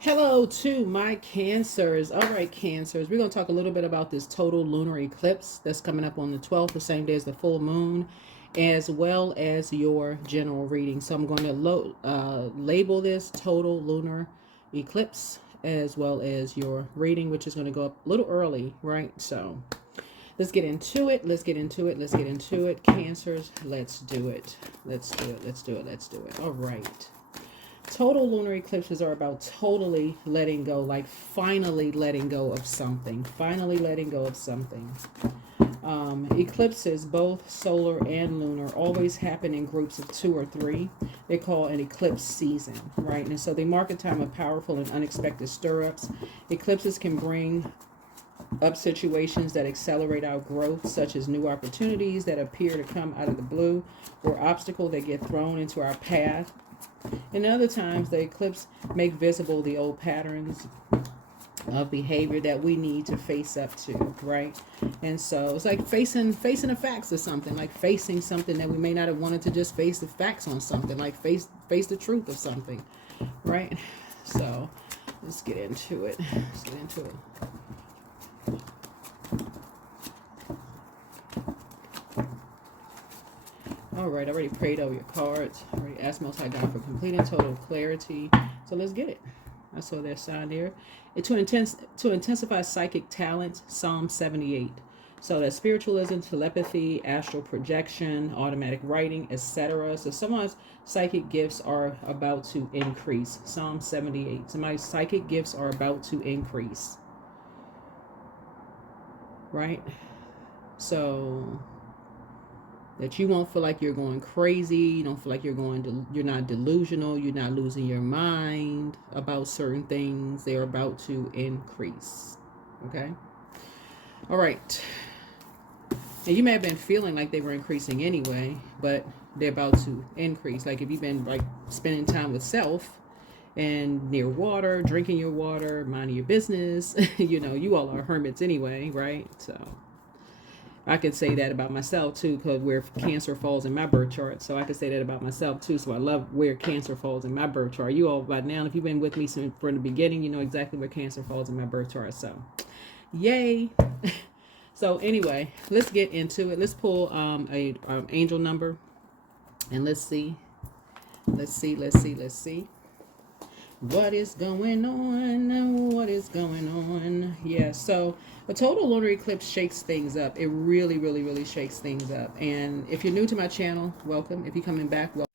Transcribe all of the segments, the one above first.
Hello to my Cancers. All right, Cancers. We're going to talk a little bit about this total lunar eclipse that's coming up on the 12th, the same day as the full moon, as well as your general reading. So I'm going to label this total lunar eclipse as well as your reading, which is going to go up a little early, right? So let's get into it. Let's get into it. Let's get into it. Cancers, let's do it. Let's do it. Let's do it. Let's do it. All right. Total lunar eclipses are about totally letting go, like finally letting go of something. Finally letting go of something. Eclipses, both solar and lunar, always happen in groups of 2 or 3. They call an eclipse season, right? And so they mark a time of powerful and unexpected stir-ups. Eclipses can bring up situations that accelerate our growth, such as new opportunities that appear to come out of the blue, or obstacles that get thrown into our path. And other times, the eclipse make visible the old patterns of behavior that we need to face up to, right? And so it's like facing the facts of something, like facing something that we may not have wanted to just face the facts on something, like face the truth of something, right? So let's get into it. Let's get into it. All right, I already prayed over your cards. I already asked Most High God for complete and total clarity. So let's get it. I saw their sign there. To intensify psychic talent, Psalm 78. So that's spiritualism, telepathy, astral projection, automatic writing, etc. So someone's psychic gifts are about to increase. Psalm 78. Somebody's psychic gifts are about to increase. Right? So that you won't feel like you're going crazy. You don't feel like you're not delusional. You're not losing your mind about certain things. They're about to increase. Okay. All right. And you may have been feeling like they were increasing anyway, but they're about to increase. Like if you've been like spending time with self and near water, drinking your water, minding your business, you all are hermits anyway, right? So I could say that about myself too, because where Cancer falls in my birth chart. So I could say that about myself too. So I love where Cancer falls in my birth chart. You all by now, if you've been with me from the beginning, you know exactly where Cancer falls in my birth chart. So yay. So anyway, let's get into it. Let's pull a angel number and let's see. Let's see. What is going on? What is going on? Yeah, so a total lunar eclipse shakes things up. It really, really, really shakes things up. And if you're new to my channel, welcome. If you're coming back, welcome.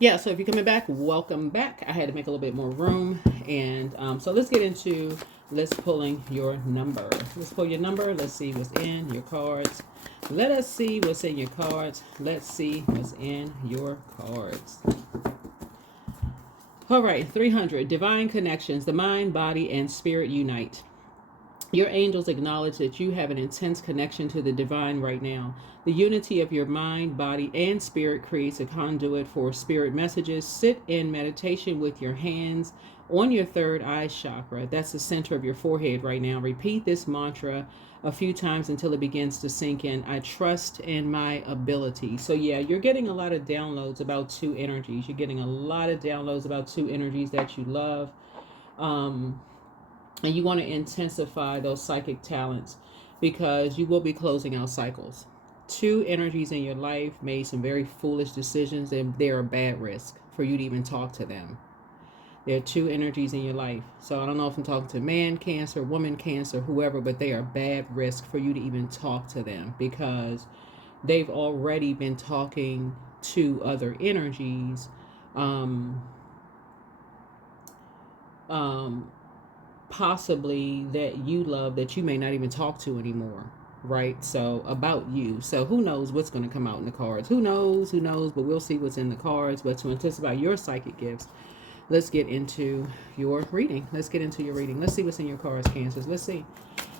Yeah, so if you're coming back, welcome back. I had to make a little bit more room. And so let's get into, let's pulling your number. Let's pull your number. Let's see what's in your cards. Let us see what's in your cards. Let's see what's in your cards. All right, 300. Divine connections. The mind, body, and spirit unite. Your angels acknowledge that you have an intense connection to the divine right now. The unity of your mind, body, and spirit creates a conduit for spirit messages. Sit in meditation with your hands on your third eye chakra. That's the center of your forehead right now. Repeat this mantra a few times until it begins to sink in. I trust in my ability. So yeah, you're getting a lot of downloads about 2 energies. You're getting a lot of downloads about 2 energies that you love. And you want to intensify those psychic talents because you will be closing out cycles. 2 energies in your life made some very foolish decisions, and they're a bad risk for you to even talk to them. There are 2 energies in your life. So I don't know if I'm talking to man Cancer, woman Cancer, whoever, but they are bad risk for you to even talk to them because they've already been talking to other energies. Possibly that you love that you may not even talk to anymore, right? So about you. So who knows what's going to come out in the cards? Who knows, but we'll see what's in the cards. But to anticipate your psychic gifts, let's get into your reading. Let's get into your reading. Let's see what's in your cards, Cancers. Let's see.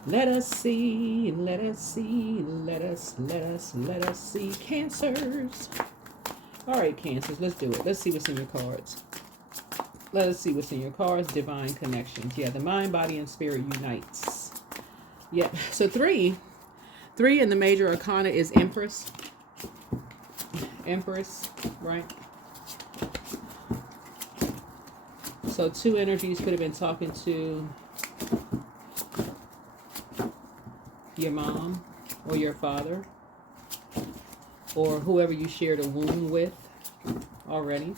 Let us see, Cancers. All right, Cancers, let's do it. Let's see what's in your cards. Let us see what's in your cards. Divine connections. Yeah, the mind, body, and spirit unites. Yep. So 3 in the major arcana is Empress. Empress, right? So two energies could have been talking to your mom or your father or whoever you shared a womb with already.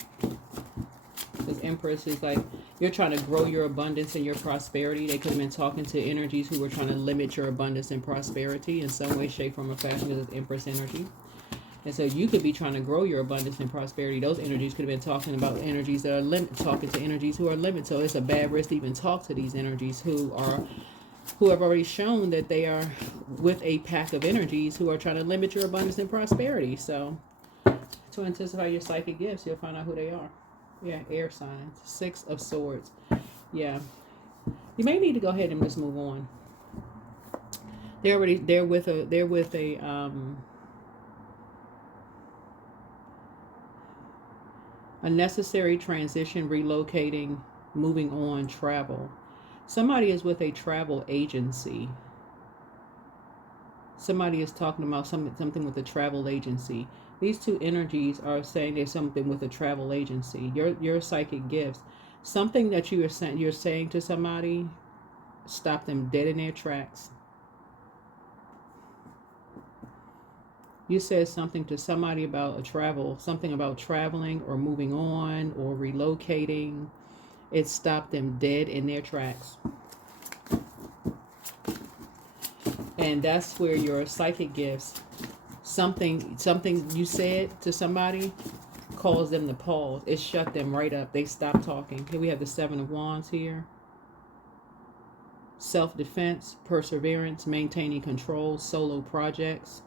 This Empress is like, you're trying to grow your abundance and your prosperity. They could have been talking to energies who were trying to limit your abundance and prosperity in some way, shape, form, or fashion, because it's Empress energy. And so you could be trying to grow your abundance and prosperity. Those energies could have been talking about energies that are talking to energies who are limited. So it's a bad risk to even talk to these energies who have already shown that they are with a pack of energies who are trying to limit your abundance and prosperity. So to intensify your psychic gifts, you'll find out who they are. Yeah, air signs. 6 of Swords. Yeah. You may need to go ahead and just move on. They're with a necessary transition, relocating, moving on, travel. Somebody is with a travel agency. Somebody is talking about something with a travel agency. These two energies are saying there's something with a travel agency. Your psychic gifts. Something that you're saying to somebody, stop them dead in their tracks. You said something to somebody about something about traveling or moving on or relocating. It stopped them dead in their tracks. And that's where your psychic gifts, something you said to somebody caused them to pause. It shut them right up. They stopped talking. Here we have the 7 of Wands here. Self-defense, perseverance, maintaining control, solo projects.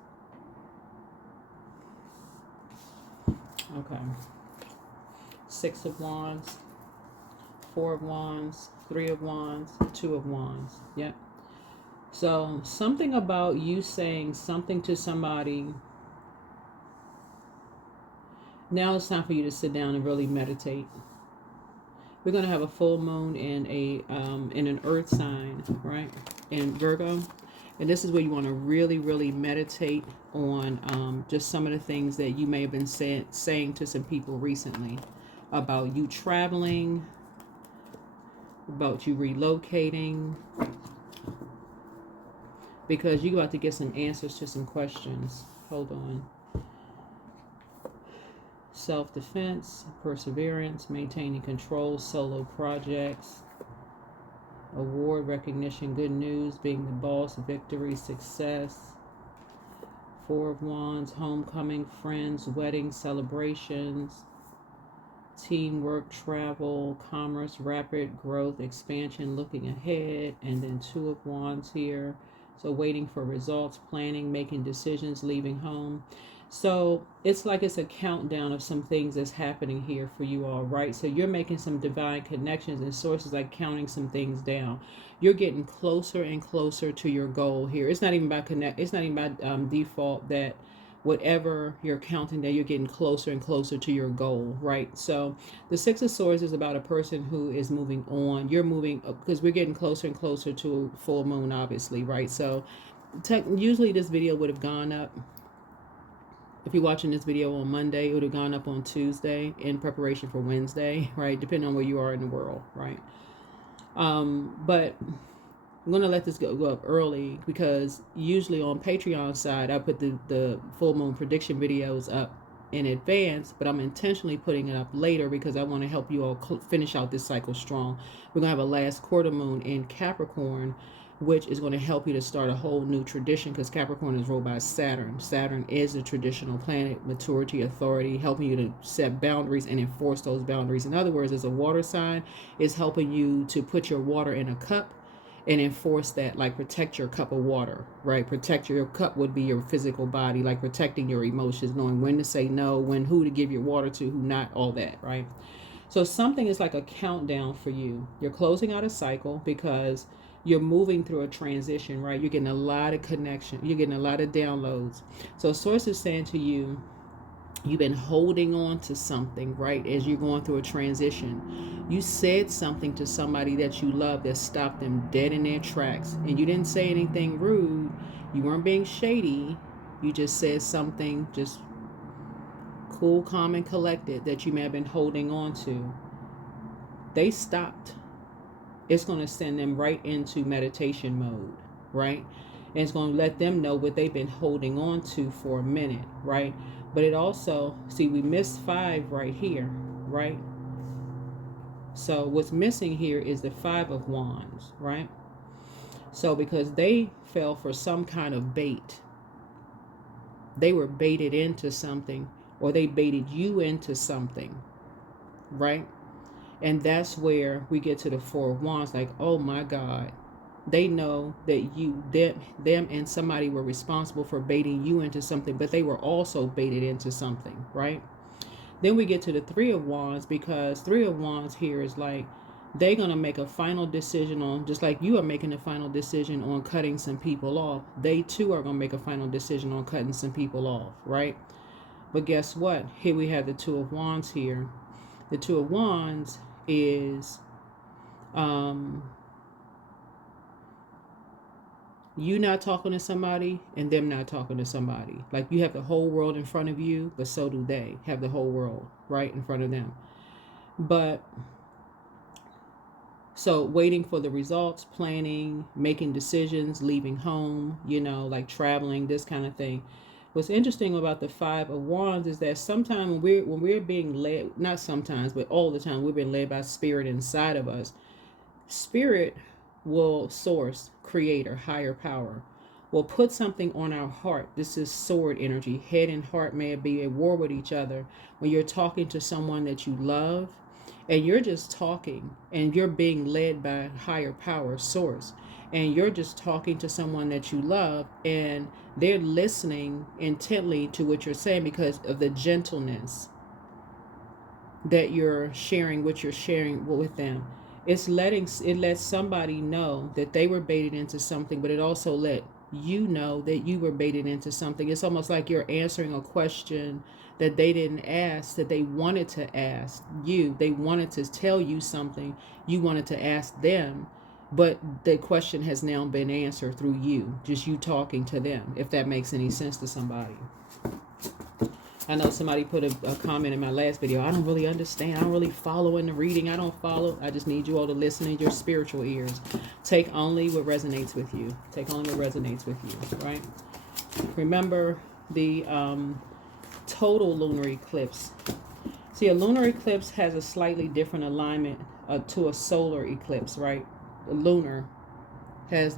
Okay. 6 of Wands, 4 of Wands, 3 of Wands, 2 of Wands. Yep. So something about you saying something to somebody. Now it's time for you to sit down and really meditate. We're going to have a full moon in an earth sign, right? In Virgo. And this is where you want to really, really meditate on just some of the things that you may have been saying to some people recently about you traveling, about you relocating, because you're about to get some answers to some questions. Hold on. Self-defense, perseverance, maintaining control, solo projects, award, recognition, good news, being the boss, victory, success. 4 of Wands, homecoming, friends, weddings, celebrations, teamwork, travel, commerce, rapid growth, expansion, looking ahead. And then 2 of Wands here. So waiting for results, planning, making decisions, leaving home. So it's like it's a countdown of some things that's happening here for you all, right? So you're making some divine connections and sources, like counting some things down. You're getting closer and closer to your goal here. It's not even about It's not even about default that whatever you're counting down, you're getting closer and closer to your goal, right? So the 6 of Swords is about a person who is moving on. You're moving, because we're getting closer and closer to a full moon, obviously, right? So usually this video would have gone up, if you're watching this video on Monday, it would have gone up on Tuesday in preparation for Wednesday, right? Depending on where you are in the world, right? But I'm going to let this go up early, because usually on Patreon side, I put the full moon prediction videos up in advance, but I'm intentionally putting it up later because I want to help you all finish out this cycle strong. We're going to have a last quarter moon in Capricorn, which is going to help you to start a whole new tradition, because Capricorn is ruled by Saturn. Saturn is the traditional planet, maturity, authority, helping you to set boundaries and enforce those boundaries. In other words, as a water sign, is helping you to put your water in a cup and enforce that, like protect your cup of water, right? Protect your cup would be your physical body, like protecting your emotions, knowing when to say no, who to give your water to, who not, all that, right? So something is like a countdown for you. You're closing out a cycle because you're moving through a transition, right? You're getting a lot of connection. You're getting a lot of downloads. So Source is saying to you, you've been holding on to something, right? As you're going through a transition. You said something to somebody that you love that stopped them dead in their tracks. And you didn't say anything rude. You weren't being shady. You just said something just cool, calm, and collected that you may have been holding on to. they stopped. It's going to send them right into meditation mode, right? And it's going to let them know what they've been holding on to for a minute, right? But it also, see, we missed 5 right here, right? So what's missing here is the 5 of Wands, right? So because they fell for some kind of bait, they were baited into something, or they baited you into something, right? And that's where we get to the 4 of Wands, like, oh my God, they know that them and somebody were responsible for baiting you into something, but they were also baited into something, right? Then we get to the 3 of Wands, because 3 of Wands here is like, they're going to make a final decision on, just like you are making a final decision on cutting some people off, they too are going to make a final decision on cutting some people off, right? But guess what? Here we have the 2 of Wands here. The 2 of Wands is you not talking to somebody and them not talking to somebody. Like, you have the whole world in front of you, but so do they have the whole world right in front of them. But so waiting for the results, planning, making decisions, leaving home, you know, like traveling, this kind of thing. What's interesting about the 5 of Wands is that sometimes when we're being led, not sometimes, but all the time, we're being led by spirit inside of us. Spirit will source, creator, higher power, will put something on our heart. This is sword energy. Head and heart may be at war with each other. When you're talking to someone that you love, and you're just talking, and you're being led by higher power, source, and you're just talking to someone that you love, and they're listening intently to what you're saying because of the gentleness that you're sharing, what you're sharing with them. It lets somebody know that they were baited into something, but it also let you know that you were baited into something. It's almost like you're answering a question that they didn't ask, that they wanted to ask you. They wanted to tell you something. You wanted to ask them, but the question has now been answered through you, just you talking to them, if that makes any sense to somebody. I know somebody put a comment in my last video. I don't really understand. I don't really follow in the reading. I don't follow. I just need you all to listen in your spiritual ears. Take only what resonates with you. Take only what resonates with you, right? Remember the total lunar eclipse. See, a lunar eclipse has a slightly different alignment to a solar eclipse, right? The lunar has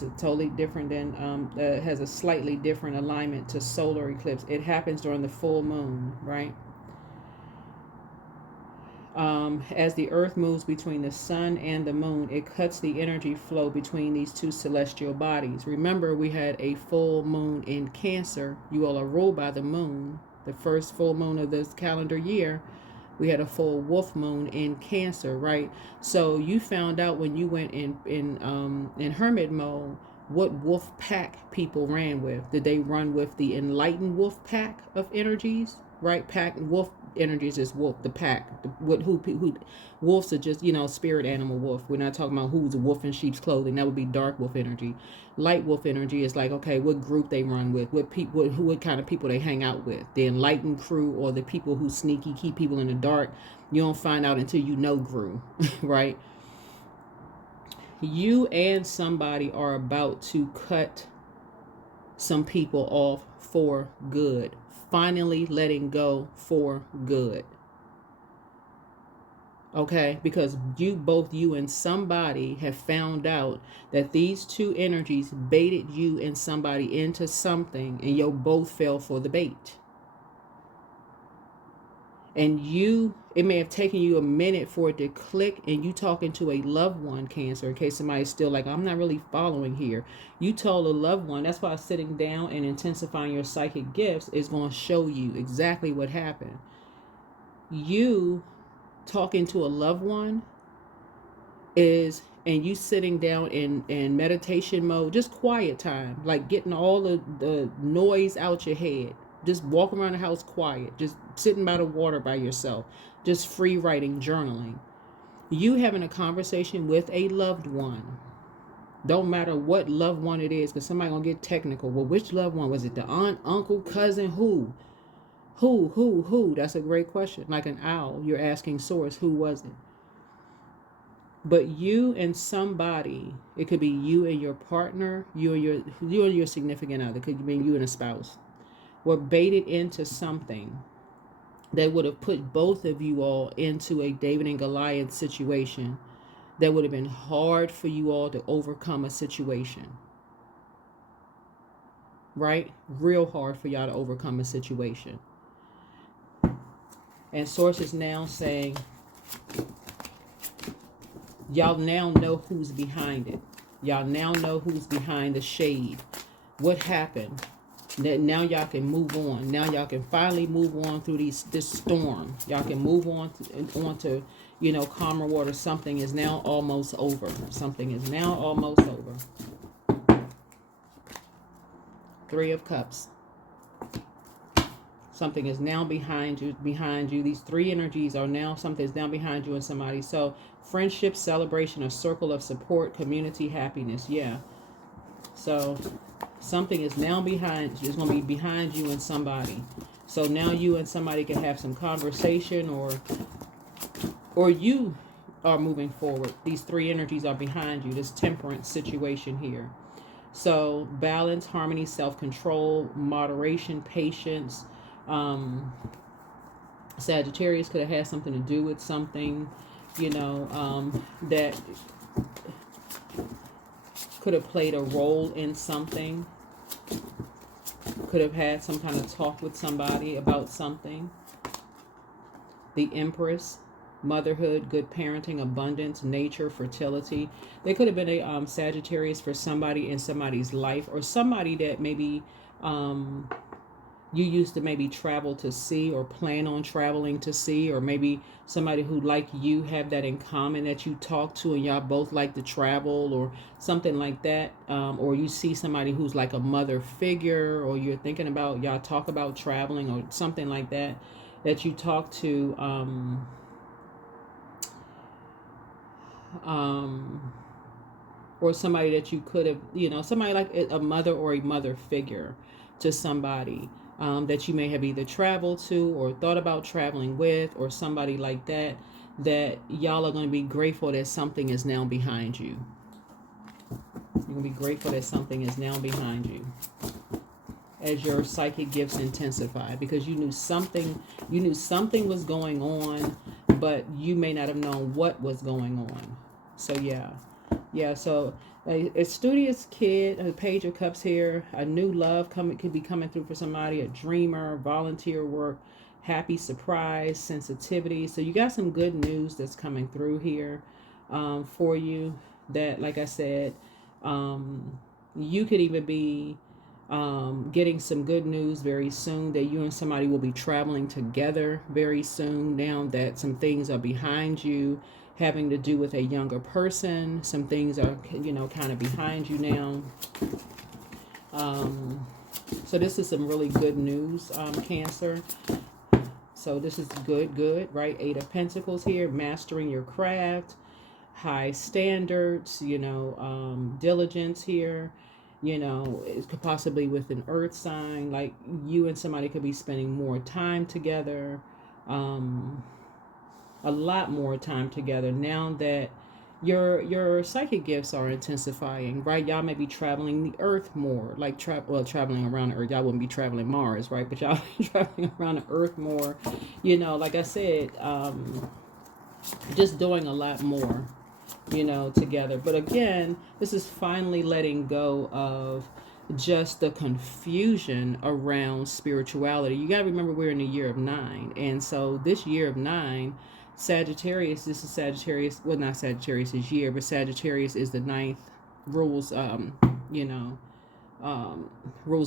a totally different than has a slightly different alignment to solar eclipse. It happens during the full moon, right? As the earth moves between the sun and the moon, it cuts the energy flow between these two celestial bodies. Remember, we had a full moon in Cancer. You all are ruled by the moon. The first full moon of this calendar year, we had a full wolf moon in Cancer, right? So you found out when you went in hermit mode what wolf pack people ran with. Did they run with the enlightened wolf pack of energies, right? Pack wolf energies is wolf, the pack. Who wolves are just, you know, spirit animal wolf. We're not talking about who's a wolf in sheep's clothing. That would be dark wolf energy. Light wolf energy is like, okay, what group they run with, what kind of people they hang out with. The enlightened crew, or the people who sneaky keep people in the dark. You don't find out until you know grew, right? You and somebody are about to cut some people off for good. Finally letting go for good. Okay, because you and somebody have found out that these two energies baited you and somebody into something, and you both fell for the bait. And it may have taken you a minute for it to click, and you talking to a loved one, Cancer, in case somebody's still like, I'm not really following here. You told a loved one. That's why sitting down and intensifying your psychic gifts is going to show you exactly what happened. You talking to a loved one and you sitting down in meditation mode, just quiet time, like getting all the noise out your head. Just walk around the house quiet, just sitting by the water by yourself, just free writing, journaling. You having a conversation with a loved one. Don't matter what loved one it is, because somebody gonna get technical. Well, which loved one? Was it the aunt, uncle, cousin, who? Who? That's a great question. Like an owl, you're asking source, who was it? But you and somebody, it could be you and your partner, you and your significant other, it could be you and a spouse, were baited into something that would have put both of you all into a David and Goliath situation that would have been hard for you all to overcome a situation. Right? Real hard for y'all to overcome a situation. And source is now saying, y'all now know who's behind it. Y'all now know who's behind the shade. What happened? That now y'all can move on. Now y'all can finally move on through this storm. Y'all can move on to calmer water. Something is now almost over. Something is now almost over. 3 of Cups. Something is now behind you. These 3 energies are now, something's now behind you and somebody. So friendship, celebration, a circle of support, community, happiness. Yeah. So something is now behind you. It's going to be behind you and somebody. So now you and somebody can have some conversation, or you are moving forward. These 3 energies are behind you. This temperance situation here. So balance, harmony, self-control, moderation, patience. Sagittarius could have had something to do with something, that could have played a role in something. Could have had some kind of talk with somebody about something. The Empress, motherhood, good parenting, abundance, nature, fertility. There could have been a Sagittarius for somebody in somebody's life, or somebody that maybe you used to maybe travel to see, or plan on traveling to see, or maybe somebody who, like you, have that in common, that you talk to and y'all both like to travel, or something like that. Or you see somebody who's like a mother figure, or you're thinking about, y'all talk about traveling or something like that, that you talk to, or somebody that you could have, somebody like a mother or a mother figure to somebody. That you may have either traveled to or thought about traveling with, or somebody like that, that y'all are going to be grateful that something is now behind you. You're going to be grateful that something is now behind you as your psychic gifts intensify, because you knew something was going on, but you may not have known what was going on. So yeah, so a studious kid, a Page of Cups here, a new love could be coming through for somebody, a dreamer, volunteer work, happy surprise, sensitivity. So you got some good news that's coming through here for you, that, like I said, you could even be getting some good news very soon, that you and somebody will be traveling together very soon, now that some things are behind you having to do with a younger person. Some things are, kind of behind you now. So this is some really good news, Cancer. So this is good, right? 8 of Pentacles here, mastering your craft, high standards, diligence here. It could possibly with an earth sign, like you and somebody could be spending more time together, a lot more time together, now that your psychic gifts are intensifying, right? Y'all may be traveling the earth more, like traveling around the earth. Y'all wouldn't be traveling Mars, right? But y'all be traveling around the earth more, like I said, just doing a lot more, together. But again, this is finally letting go of just the confusion around spirituality. You got to remember, we're in the year of 9. And so this year of 9, Sagittarius, this is Sagittarius, well, not Sagittarius' year, but Sagittarius is the 9th, rules, rules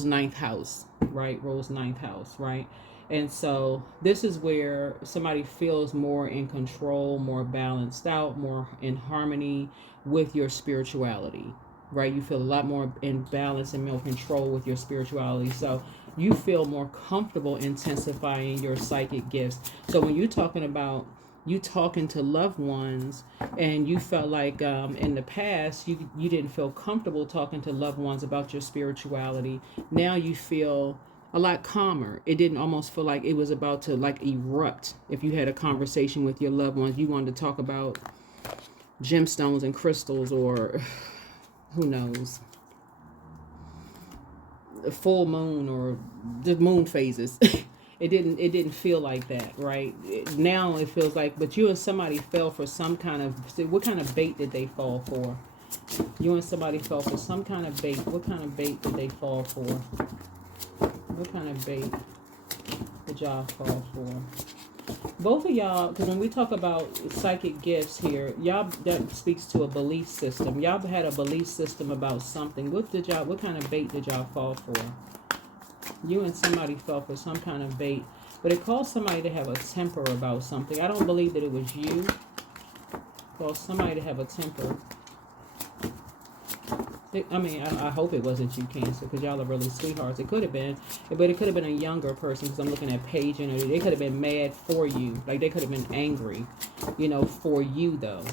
9th house, right? Rules 9th house, right? And so this is where somebody feels more in control, more balanced out, more in harmony with your spirituality, right? You feel a lot more in balance and more control with your spirituality. So you feel more comfortable intensifying your psychic gifts. So when you're talking about you talking to loved ones, and you felt like in the past you didn't feel comfortable talking to loved ones about your spirituality, now you feel a lot calmer. It didn't almost feel like it was about to like erupt. If you had a conversation with your loved ones, you wanted to talk about gemstones and crystals, or who knows, the full moon or the moon phases. It didn't feel like that, right? Now it feels like, but you and somebody fell for some kind of, what kind of bait did they fall for? You and somebody fell for some kind of bait. What kind of bait did they fall for? What kind of bait did y'all fall for? Both of y'all, because when we talk about psychic gifts here, y'all, that speaks to a belief system. Y'all had a belief system about something. What kind of bait did y'all fall for? You and somebody fell for some kind of bait, but it caused somebody to have a temper about something. I don't believe that it was you. It caused somebody to have a temper. I hope it wasn't you, Cancer, because y'all are really sweethearts. It could have been, but it could have been a younger person, because I'm looking at page energy. They could have been mad for you. Like, they could have been angry, for you, though.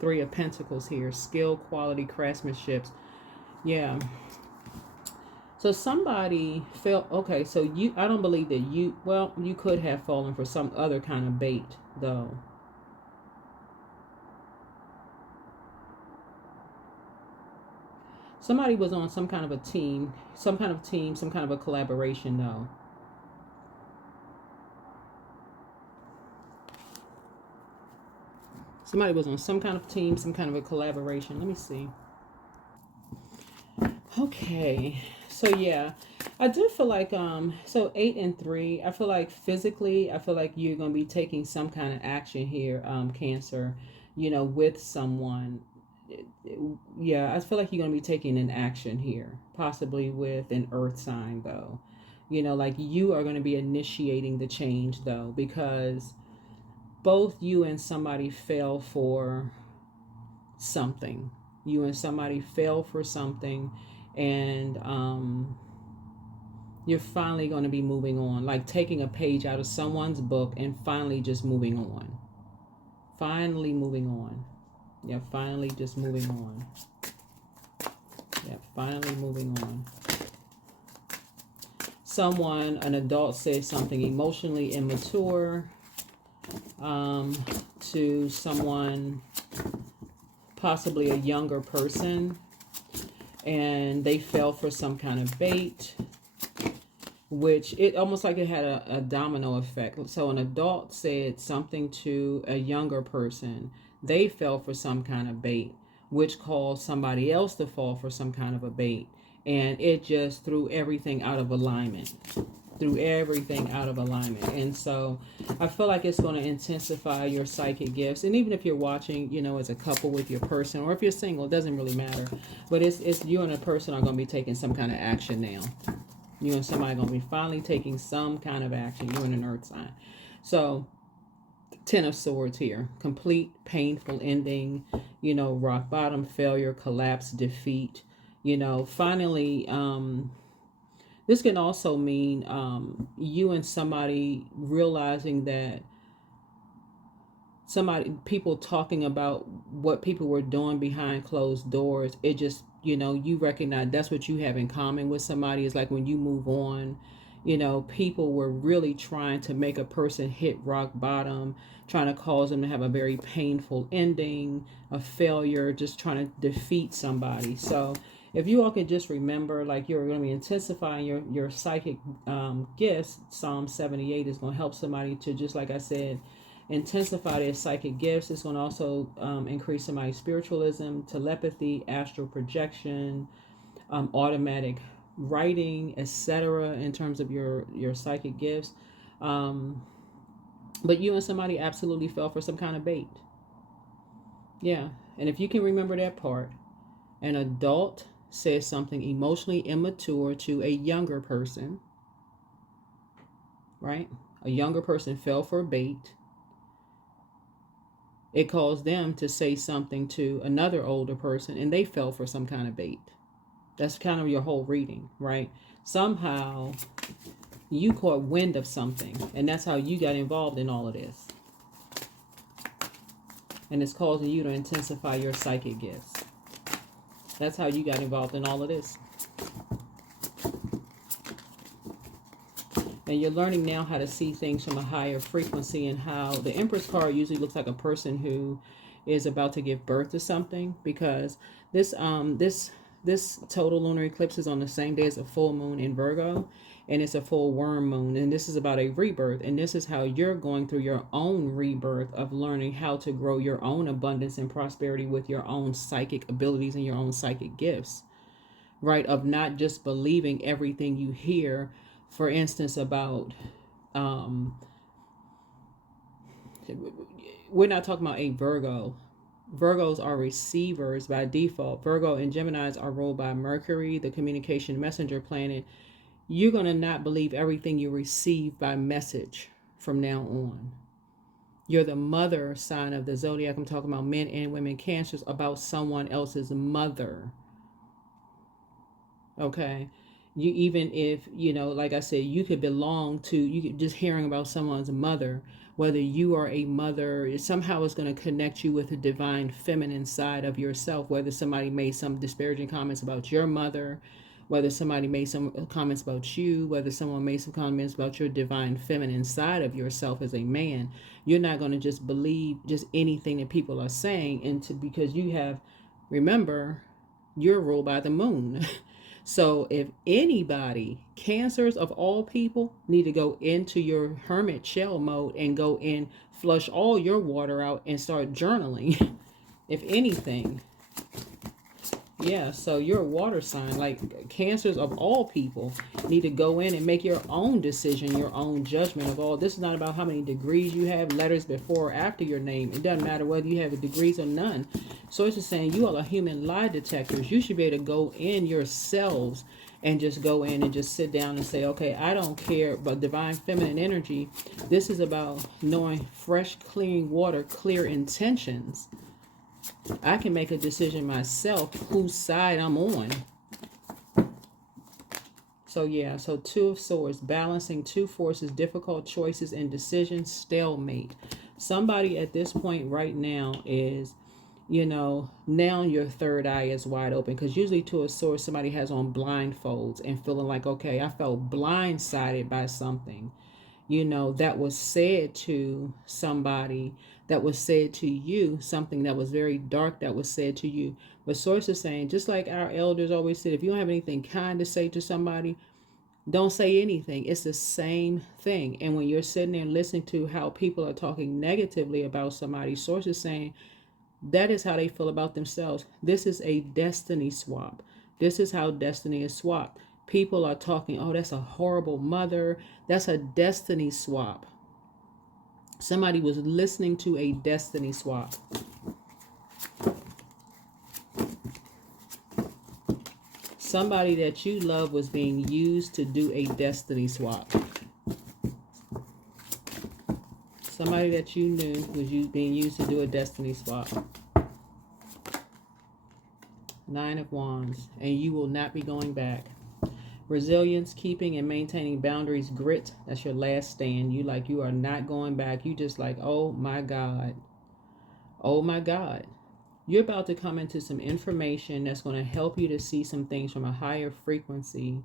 3 of Pentacles here. Skill, quality, craftsmanship. Yeah. So somebody felt, okay, so I don't believe that you could have fallen for some other kind of bait, though. Somebody was on some kind of a team, some kind of a collaboration, though. Somebody was on some kind of team, some kind of a collaboration. Let me see. Okay. So, yeah. I do feel like, so 8 and 3, I feel like physically, I feel like you're going to be taking some kind of action here, Cancer, with someone. Yeah, I feel like you're going to be taking an action here, possibly with an earth sign, though. Like you are going to be initiating the change, though, because both you and somebody fell for something. You and somebody fell for something, and you're finally going to be moving on, like taking a page out of someone's book and finally just moving on. Finally moving on. Yeah, finally just moving on. Yeah, finally moving on. Someone, an adult, says something emotionally immature to someone, possibly a younger person, and they fell for some kind of bait, which it almost like it had a domino effect. So an adult said something to a younger person. They fell for some kind of bait, which caused somebody else to fall for some kind of a bait. And it just threw everything out of alignment. And so I feel like it's going to intensify your psychic gifts. And even if you're watching, as a couple with your person, or if you're single, it doesn't really matter. But it's you and a person are going to be taking some kind of action now. You and somebody are going to be finally taking some kind of action. You and an earth sign. So 10 of Swords here. Complete, painful ending, rock bottom, failure, collapse, defeat. Finally, this can also mean you and somebody realizing that people talking about what people were doing behind closed doors. It just, you recognize that's what you have in common with somebody. Is like when you move on, people were really trying to make a person hit rock bottom, trying to cause them to have a very painful ending, a failure, just trying to defeat somebody. So if you all could just remember, like, you're going to be intensifying your psychic gifts, Psalm 78 is going to help somebody to, just like I said, intensify their psychic gifts. It's going to also increase somebody's spiritualism, telepathy, astral projection, automatic writing, etc. in terms of your psychic gifts. But you and somebody absolutely fell for some kind of bait. Yeah. And if you can remember that part, an adult says something emotionally immature to a younger person, right? A younger person fell for a bait. It caused them to say something to another older person, and they fell for some kind of bait. That's kind of your whole reading, right? Somehow you caught wind of something, and that's how you got involved in all of this. And it's causing you to intensify your psychic gifts. That's how you got involved in all of this. And you're learning now how to see things from a higher frequency, and how the Empress card usually looks like a person who is about to give birth to something, because this total lunar eclipse is on the same day as a full moon in Virgo, and it's a full worm moon, and this is about a rebirth, and this is how you're going through your own rebirth of learning how to grow your own abundance and prosperity with your own psychic abilities and your own psychic gifts, right? Of not just believing everything you hear, for instance, about we're not talking about a Virgo. Virgos are receivers by default. Virgo and Geminis are ruled by Mercury, the communication messenger planet. You're going to not believe everything you receive by message from now on. You're the mother sign of the zodiac. I'm talking about men and women cancers, about someone else's mother. Okay? You, even if, you know, like I said, you could belong to, you could just hearing about someone's mother, whether you are a mother, somehow it's going to connect you with the divine feminine side of yourself, whether somebody made some disparaging comments about your mother, whether somebody made some comments about you, whether someone made some comments about your divine feminine side of yourself as a man. You're not going to just believe just anything that people are saying, because you have, remember, you're ruled by the moon. So if anybody, cancers of all people, need to go into your hermit shell mode and go in, flush all your water out and start journaling. If anything. Yeah, so you're a water sign. Like, cancers of all people need to go in and make your own decision, your own judgment of all. This is not about how many degrees you have, letters before or after your name. It doesn't matter whether you have degrees or none. So it's just saying you all are human lie detectors. You should be able to go in yourselves and just go in and just sit down and say, okay, I don't care about divine feminine energy. This is about knowing fresh, clean water, clear intentions. I can make a decision myself whose side I'm on. So yeah, so Two of Swords, balancing two forces, difficult choices and decisions, stalemate. Somebody at this point right now is, you know, now your third eye is wide open, because usually Two of Swords, somebody has on blindfolds and feeling like, okay, I felt blindsided by something, you know, that was said to somebody, that was said to you, something that was very dark that was said to you. But Source is saying, just like our elders always said, if you don't have anything kind to say to somebody, don't say anything. It's the same thing. And when you're sitting there listening to how people are talking negatively about somebody, Source is saying that is how they feel about themselves. This is a destiny swap. This is how destiny is swapped. People are talking, oh, that's a horrible mother. That's a destiny swap. Somebody was listening to a destiny swap. Somebody that you love was being used to do a destiny swap. Somebody that you knew was being used to do a destiny swap. Nine of Wands. And you will not be going back. Resilience, keeping and maintaining boundaries, grit. That's your last stand. You are not going back. You just like, oh my God. Oh my God. You're about to come into some information that's going to help you to see some things from a higher frequency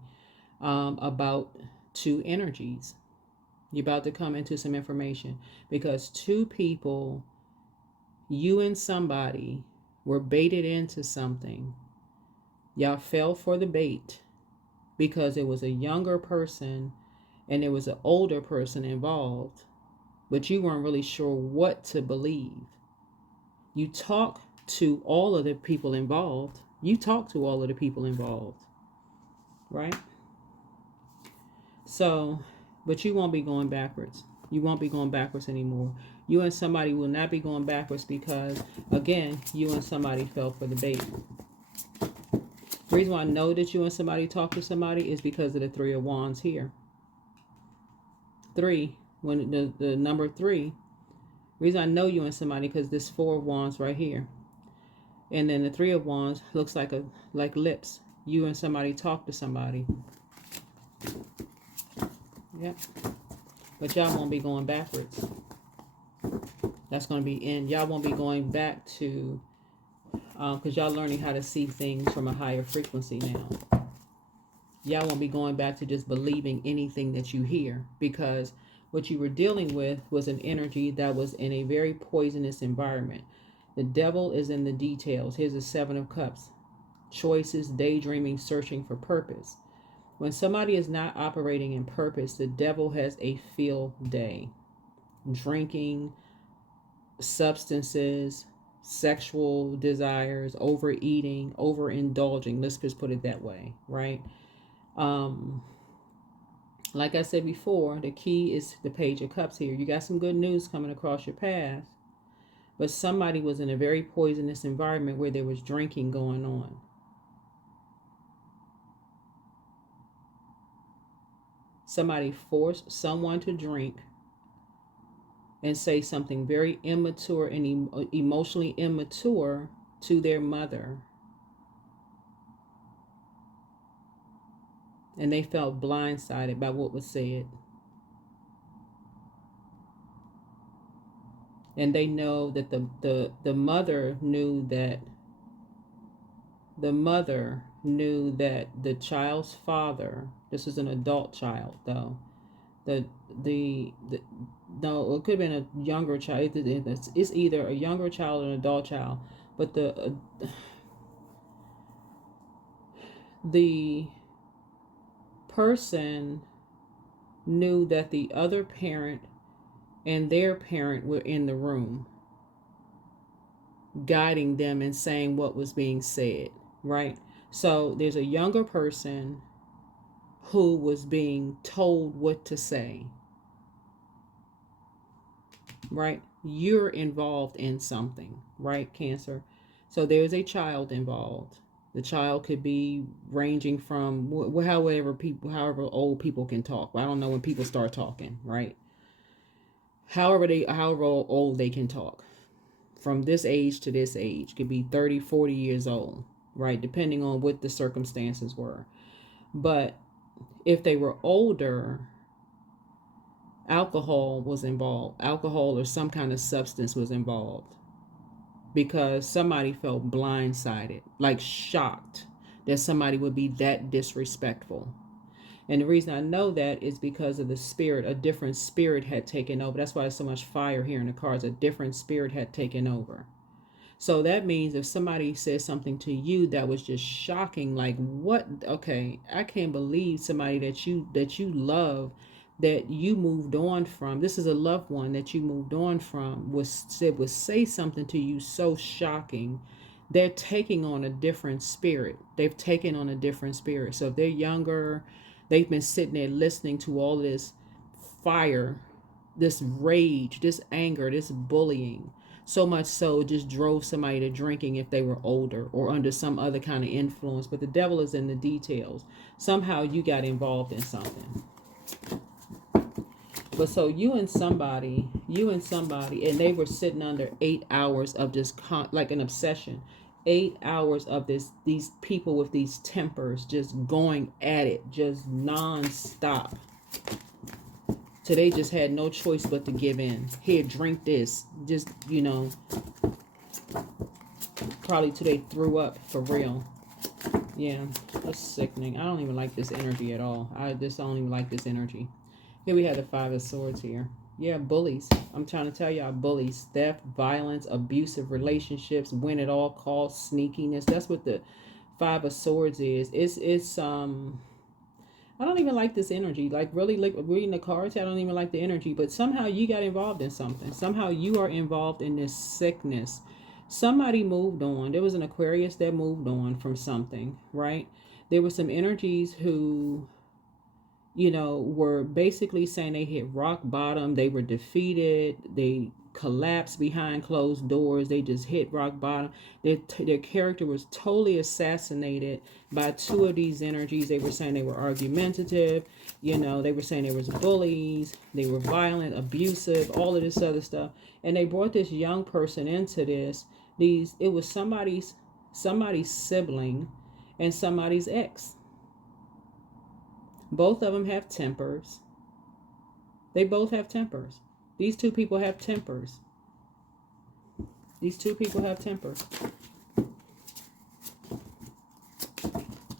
about two energies. You're about to come into some information because two people, you and somebody, were baited into something. Y'all fell for the bait because it was a younger person and there was an older person involved, but you weren't really sure what to believe. You talk to all of the people involved. Right? So, but you won't be going backwards. You won't be going backwards anymore. You and somebody will not be going backwards because, again, you and somebody fell for the bait. The reason why I know that you and somebody talk to somebody is because of the Three of Wands here. 3, when the number 3, the reason I know you and somebody because this 4 of Wands right here. And then the 3 of Wands looks like lips. You and somebody talk to somebody. Yep. But y'all won't be going backwards. That's going to be in. Y'all won't be going back to, because y'all learning how to see things from a higher frequency now. Y'all won't be going back to just believing anything that you hear, because what you were dealing with was an energy that was in a very poisonous environment. The devil is in the details. Here's the Seven of Cups. Choices, daydreaming, searching for purpose. When somebody is not operating in purpose, the devil has a field day. Drinking, substances, sexual desires, overeating, overindulging. Let's just put it that way, right? Like I said before, the key is the Page of Cups here. You got some good news coming across your path, but somebody was in a very poisonous environment where there was drinking going on. Somebody forced someone to drink and say something very immature and emotionally immature to their mother. And they felt blindsided by what was said. And they know that the mother knew that the child's father, this is an adult child though, no, it could have been a younger child. It's either a younger child or an adult child, but the person knew that the other parent and their parent were in the room, guiding them and saying what was being said, right? So there's a younger person who was being told what to say, right? You're involved in something, right, Cancer? So there's a child involved. The child could be ranging from however old people can talk. I don't know when people start talking, right? However old they can talk. From this age to this age, could be 30, 40 years old, right? Depending on what the circumstances were. But if they were older, alcohol was involved. Alcohol or some kind of substance was involved, because somebody felt blindsided, like shocked that somebody would be that disrespectful. And the reason I know that is because of the spirit. A different spirit had taken over. That's why there's so much fire here in the cards. A different spirit had taken over. So that means if somebody says something to you that was just shocking, like, what? Okay, I can't believe somebody that you love, that you moved on from. This is a loved one that you moved on from, would say something to you so shocking. They're taking on a different spirit. They've taken on a different spirit. So if they're younger, they've been sitting there listening to all this fire, this rage, this anger, this bullying. So much so it just drove somebody to drinking if they were older or under some other kind of influence. But the devil is in the details. Somehow you got involved in something. But so you and somebody, and they were sitting under 8 hours of this, like an obsession. 8 hours of these people with these tempers just going at it, just non-stop. So they just had no choice but to give in. Here, drink this. Just, probably till they threw up for real. Yeah, that's sickening. I don't even like this energy at all. I just don't even like this energy. Here we have the Five of Swords here. Yeah, bullies. I'm trying to tell y'all, bullies. Theft, violence, abusive relationships, win at all costs, sneakiness. That's what the Five of Swords is. It's I don't even like this energy. Like, really, like, reading the cards, I don't even like the energy. But somehow you got involved in something. Somehow you are involved in this sickness. Somebody moved on. There was an Aquarius that moved on from something, right? There were some energies who, were basically saying they hit rock bottom. They were defeated. They collapsed behind closed doors. They just hit rock bottom. Their character was totally assassinated by two of these energies. They were saying they were argumentative. They were saying they was bullies. They were violent, abusive, all of this other stuff. And they brought this young person into this. It was somebody's sibling and somebody's ex. Both of them have tempers. They both have tempers. These two people have tempers.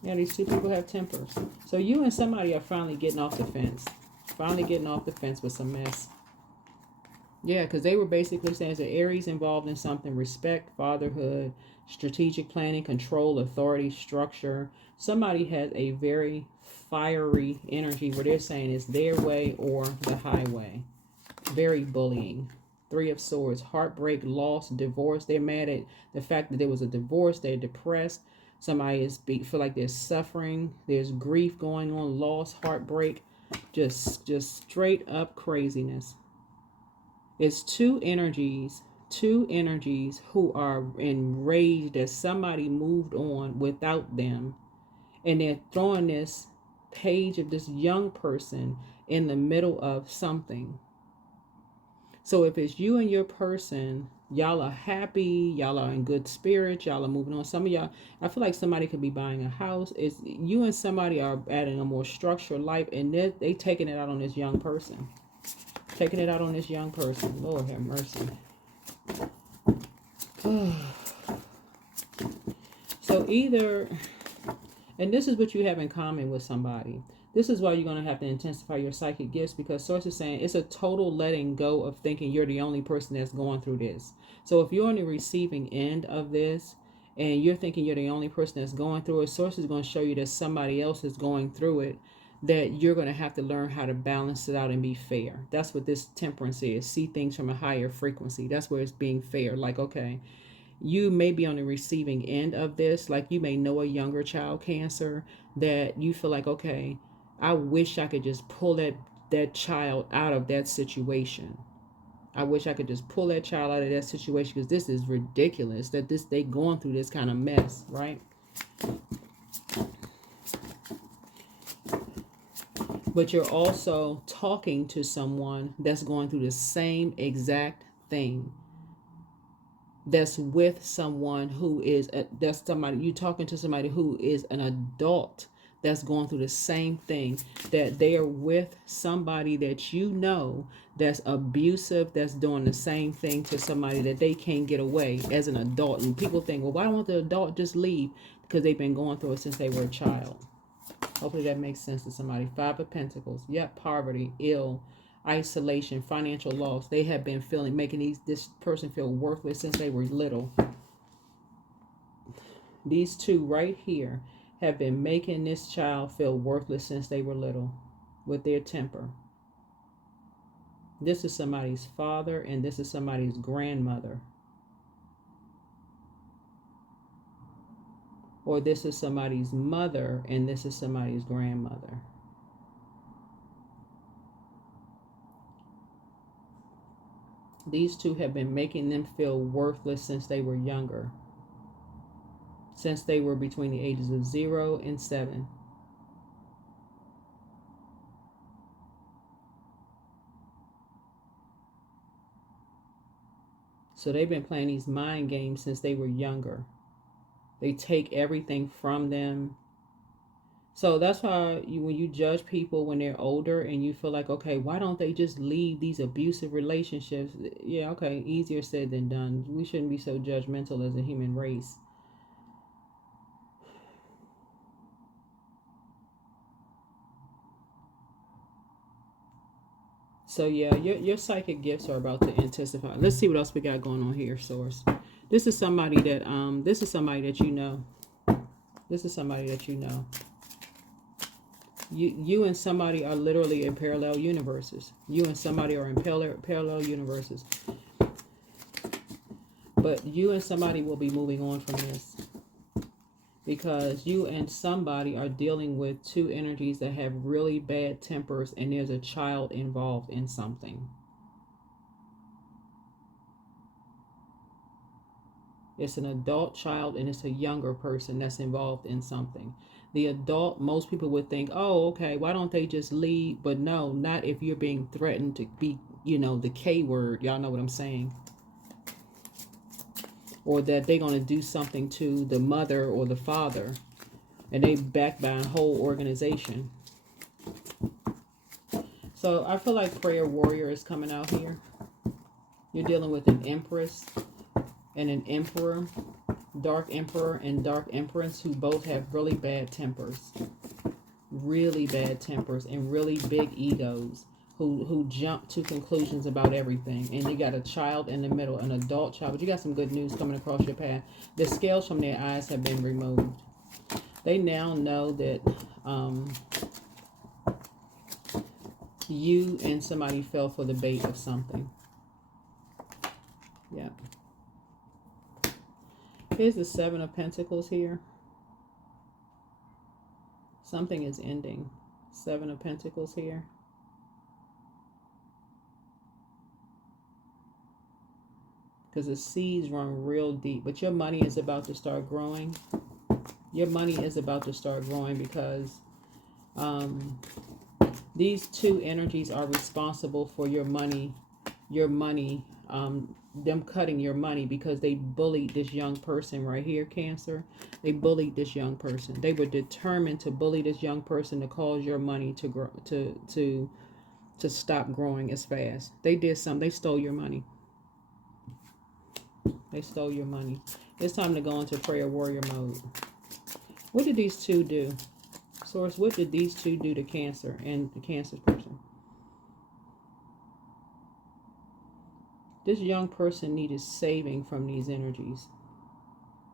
Yeah, these two people have tempers. So you and somebody are finally getting off the fence. Finally getting off the fence with some mess. Yeah, because they were basically saying that Aries involved in something: respect, fatherhood, strategic planning, control, authority, structure. Somebody has a very fiery energy where they're saying it's their way or the highway. Very bullying. Three of Swords, heartbreak, loss, divorce. They're mad at the fact that there was a divorce. They're depressed. Somebody feel like they're suffering. There's grief going on, loss, heartbreak, just straight up craziness. It's two energies who are enraged that somebody moved on without them, and they're throwing this page of this young person in the middle of something. So if it's you and your person, y'all are happy, y'all are in good spirits, y'all are moving on. Some of y'all, I feel like somebody could be buying a house. It's you and somebody are adding a more structured life, and they taking it out on this young person. Taking it out on this young person. Lord have mercy. So either, and this is what you have in common with somebody. This is why you're going to have to intensify your psychic gifts, because Source is saying it's a total letting go of thinking you're the only person that's going through this. So if you're on the receiving end of this and you're thinking you're the only person that's going through it, Source is going to show you that somebody else is going through it, that you're going to have to learn how to balance it out and be fair. That's what this temperance is. See things from a higher frequency. That's where it's being fair. Like, okay, you may be on the receiving end of this. Like, you may know a younger child Cancer that you feel like, okay, I wish I could just pull that child out of that situation. I wish I could just pull that child out of that situation, because this is ridiculous that they going through this kind of mess, right? But you're also talking to someone that's going through the same exact thing. That's with someone who is you talking to somebody who is an adult that's going through the same thing, that they are with somebody that you know that's abusive, that's doing the same thing to somebody that they can't get away as an adult. And people think, well, why don't the adult just leave? Because they've been going through it since they were a child. Hopefully that makes sense to somebody. Five of Pentacles. Yep, poverty, ill, isolation, financial loss. They have been making this person feel worthless since they were little. These two right here have been making this child feel worthless since they were little with their temper. This is somebody's father and this is somebody's grandmother. Or this is somebody's mother and this is somebody's grandmother. These two have been making them feel worthless since they were younger. Since they were between the ages of 0 and 7. So they've been playing these mind games since they were younger. They take everything from them. So that's why when you judge people when they're older and you feel like, okay, why don't they just leave these abusive relationships? Yeah, okay, easier said than done. We shouldn't be so judgmental as a human race. So yeah, your psychic gifts are about to intensify. Let's see what else we got going on here, Source. This is somebody that you know. This is somebody that you know. You and somebody are literally in parallel universes. You and somebody are in parallel universes. But you and somebody will be moving on from this, because you and somebody are dealing with two energies that have really bad tempers, and there's a child involved in something. It's an adult child and it's a younger person that's involved in something. The adult, most people would think, oh, okay, why don't they just leave? But no, not if you're being threatened to be, the K word. Y'all know what I'm saying. Or that they're going to do something to the mother or the father, and they backed by a whole organization. So I feel like prayer warrior is coming out here. You're dealing with an empress and an emperor. Dark Emperor and Dark Empress, who both have really bad tempers. Really bad tempers and really big egos, who jump to conclusions about everything. And you got a child in the middle, an adult child, but you got some good news coming across your path. The scales from their eyes have been removed. They now know that you and somebody fell for the bait of something. Yeah. Here's the Seven of Pentacles here. Something is ending. Seven of Pentacles here. Because the seeds run real deep. But your money is about to start growing. Your money is about to start growing because these two energies are responsible for your money, them cutting your money because they bullied this young person right here, Cancer. They bullied this young person. They were determined to bully this young person to cause your money to grow, to stop growing as fast. They did something. They stole your money. They stole your money. It's time to go into prayer warrior mode. What did these two do? Source, what did these two do to Cancer and the Cancer person? This young person needed saving from these energies.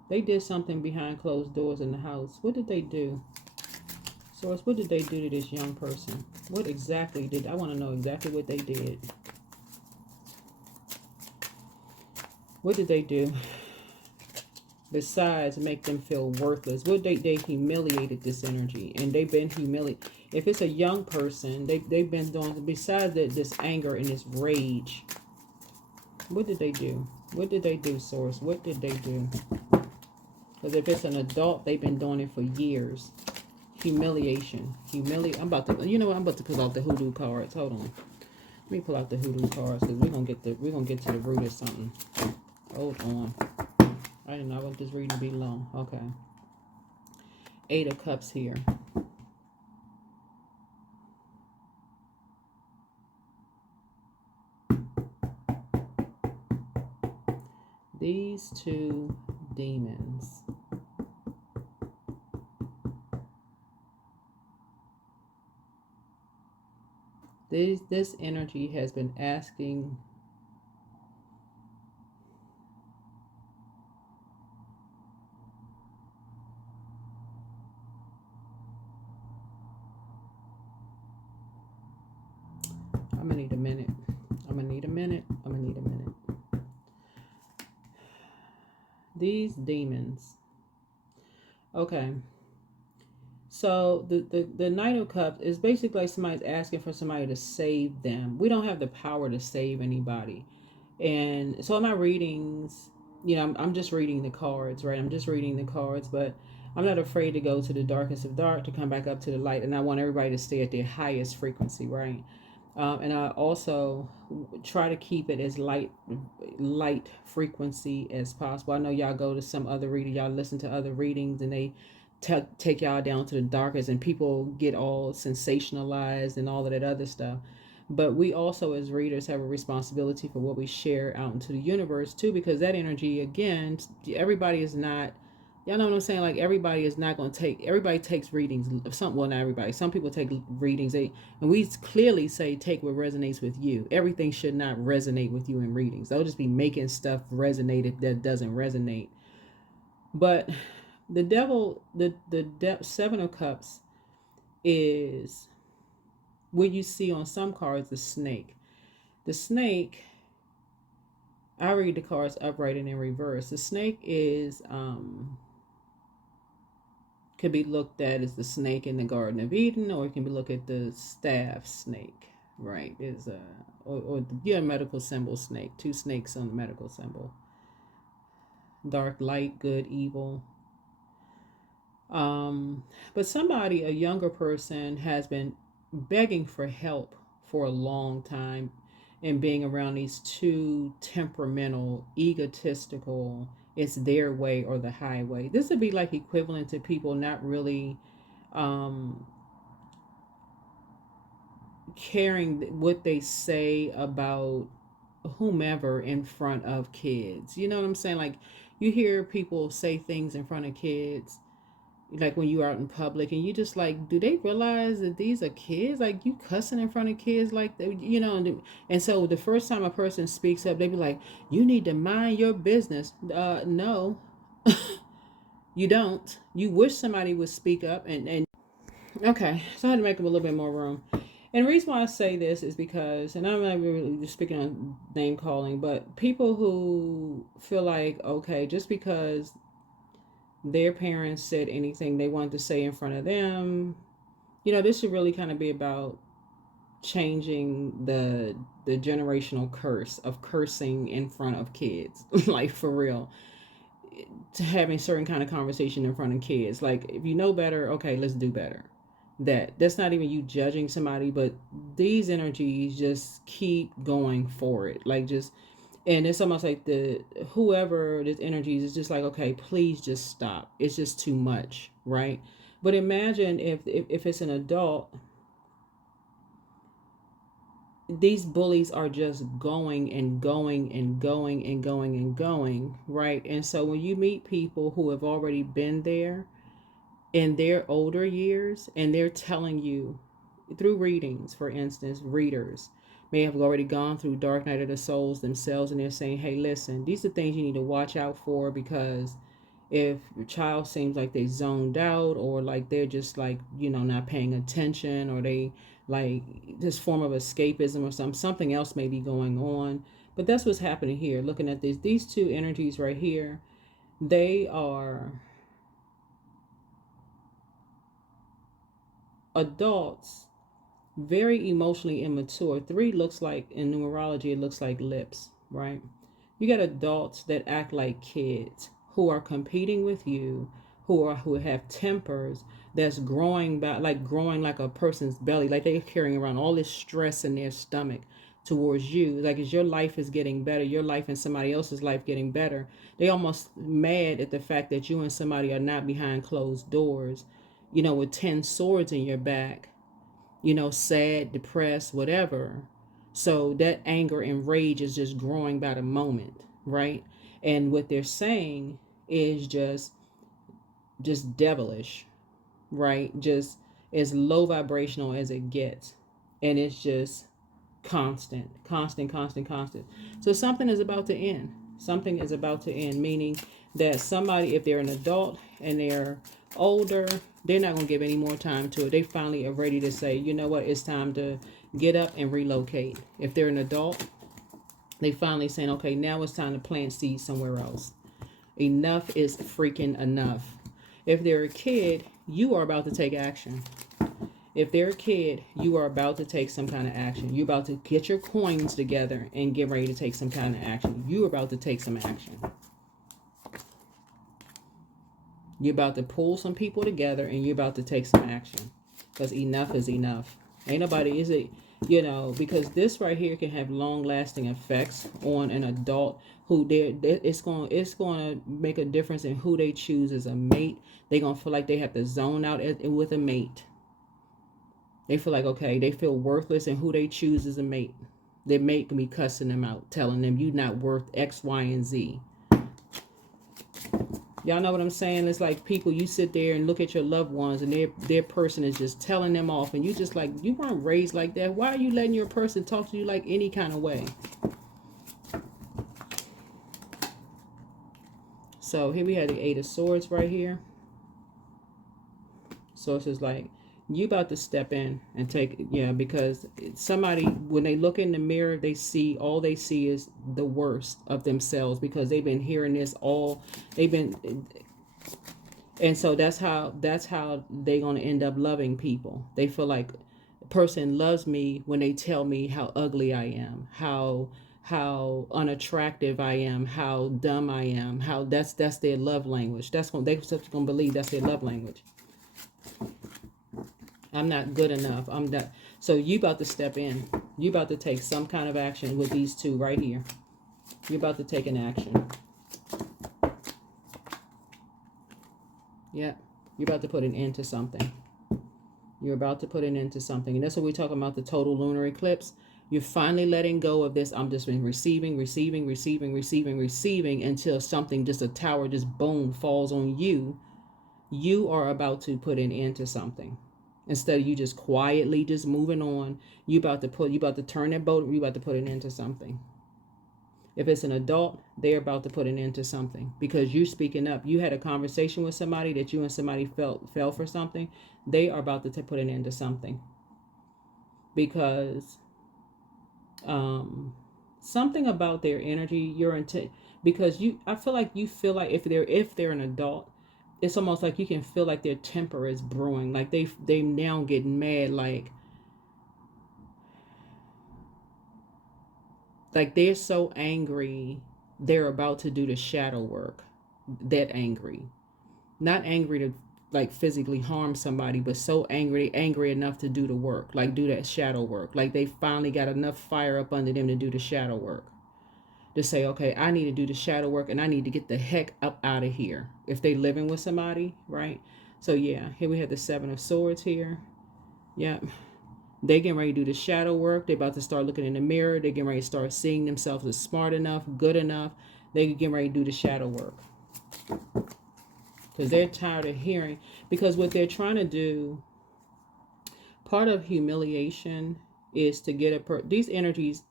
They did something behind closed doors in the house. What did they do? Source, what did they do to this young person? What exactly did, I want to know exactly what they did. What did they do? Besides make them feel worthless. What they humiliated this energy. And they've been humiliated. If it's a young person, they've been doing, besides this anger and this rage. What did they do? What did they do, Source? What did they do? Because if it's an adult, they've been doing it for years. Humiliation. I'm about to, you know what? I'm about to pull out the hoodoo cards. Hold on. Let me pull out the hoodoo cards because we're gonna get to the root of something. Hold on. I didn't know I want this reading to be long. Okay. Eight of Cups here. These two demons. This energy has been asking I'm gonna need a minute. These demons. Okay. So the Knight of Cups is basically like somebody's asking for somebody to save them. We don't have the power to save anybody. And so in my readings, you know, I'm just reading the cards, right? I'm just reading the cards, but I'm not afraid to go to the darkest of dark to come back up to the light. And I want everybody to stay at their highest frequency, right? And I also try to keep it as light frequency as possible. I know y'all go to some other reading, y'all listen to other readings, and they take y'all down to the darkest, and people get all sensationalized and all of that other stuff. But we also, as readers, have a responsibility for what we share out into the universe too, because that energy, again, everybody is not. Y'all know what I'm saying? Like everybody is not going to take. Everybody takes readings. Well, not everybody. Some people take readings. And we clearly say take what resonates with you. Everything should not resonate with you in readings. They'll just be making stuff resonate that doesn't resonate. But the devil, the Seven of Cups is what you see on some cards, the snake. The snake, I read the cards upright and in reverse. The snake is could be looked at as the snake in the Garden of Eden, or it can be looked at the staff snake, right? Is or the medical symbol snake. Two snakes on the medical symbol. Dark, light, good, evil. But somebody, a younger person, has been begging for help for a long time, and being around these two temperamental, egotistical, it's their way or the highway. This would be like equivalent to people not really caring what they say about whomever in front of kids. You know what I'm saying? Like you hear people say things in front of kids, like when you're out in public, and you just like, do they realize that these are kids? Like, you cussing in front of kids like that, you know? And so the first time a person speaks up, they be like, you need to mind your business. No, you don't. You wish somebody would speak up and okay. So I had to make them a little bit more room. And the reason why I say this is because, and I'm not really just speaking on name calling, but people who feel like, okay, just because their parents said anything they wanted to say in front of them, you know, this should really kind of be about changing the generational curse of cursing in front of kids. Like, for real, to having certain kind of conversation in front of kids. Like, if you know better, okay, let's do better. That's not even you judging somebody, but these energies just keep going for it. Like, just, and it's almost like the whoever this energies is just like, okay, please just stop. It's just too much, right? But imagine if it's an adult, these bullies are just going and going and going and going and going, right? And so when you meet people who have already been there in their older years, and they're telling you through readings, for instance, readers may have already gone through dark night of the souls themselves, and they're saying, hey, listen, these are things you need to watch out for, because if your child seems like they zoned out, or like they're just like, you know, not paying attention, or they like this form of escapism or something else may be going on. But that's what's happening here. Looking at these two energies right here, they are adults, very emotionally immature. 3 looks like, in numerology, it looks like lips, right? You got adults that act like kids, who are competing with you, who have tempers that's growing growing like a person's belly, like they're carrying around all this stress in their stomach towards you. Like, as your life is getting better, your life and somebody else's life getting better, they almost mad at the fact that you and somebody are not behind closed doors, you know, with 10 swords in your back, you know, sad, depressed, whatever. So that anger and rage is just growing by the moment, right? And what they're saying is just devilish, right? Just as low vibrational as it gets. And it's just constant, constant, constant, constant. So something is about to end. Something is about to end, meaning that somebody, if they're an adult and they're older, they're not going to give any more time to it. They finally are ready to say, you know what, it's time to get up and relocate. If they're an adult, they finally saying, okay, now it's time to plant seeds somewhere else. Enough is freaking enough. If they're a kid, you are about to take action. If they're a kid, you are about to take some kind of action. You're about to get your coins together and get ready to take some kind of action. You're about to take some action. You're about to pull some people together, and you're about to take some action. Because enough is enough. Ain't nobody, is it, you know, because this right here can have long-lasting effects on an adult who it's going to make a difference in who they choose as a mate. They're going to feel like they have to zone out with a mate. They feel like, okay, they feel worthless in who they choose as a mate. Their mate can be cussing them out, telling them you're not worth X, Y, and Z. Y'all know what I'm saying? It's like people, you sit there and look at your loved ones, and their person is just telling them off, and you just like, you weren't raised like that. Why are you letting your person talk to you like any kind of way? So here we had the 8 of Swords right here. So it's just like, you about to step in and take, yeah, because somebody, when they look in the mirror, all they see is the worst of themselves, because they've been hearing this and so that's how they're going to end up loving people. They feel like a person loves me when they tell me how ugly I am, how unattractive I am, how dumb I am, how that's their love language. That's what they're going to believe, that's their love language. I'm not good enough. I'm not. So you about to step in. You about to take some kind of action with these two right here. You're about to take an action. Yeah. You're about to put an end to something. You're about to put an end to something. And that's what we're talking about, the total lunar eclipse. You're finally letting go of this. I'm just been receiving until something, just a tower, just boom, falls on you. You are about to put an end to something. Instead of you just quietly just moving on, you about to turn that boat, you about to put an end to something. If it's an adult, they're about to put an end to something because you're speaking up. You had a conversation with somebody that you and somebody fell for something. They are about to put an end to something because something about their energy, your intent, because I feel like if they're an adult, it's almost like you can feel like their temper is brewing, like they now getting mad, like they're so angry they're about to do the shadow work. That angry, not angry to like physically harm somebody, but so angry enough to do the work, like do that shadow work. Like they finally got enough fire up under them to do the shadow work, to say, okay, I need to do the shadow work and I need to get the heck up out of here. If they living with somebody, right? So yeah, here we have the Seven of Swords here. Yep. They getting ready to do the shadow work. They about to start looking in the mirror. They getting ready to start seeing themselves as smart enough, good enough. They getting ready to do the shadow work. Because they're tired of hearing. Because what they're trying to do, part of humiliation is to get these energies.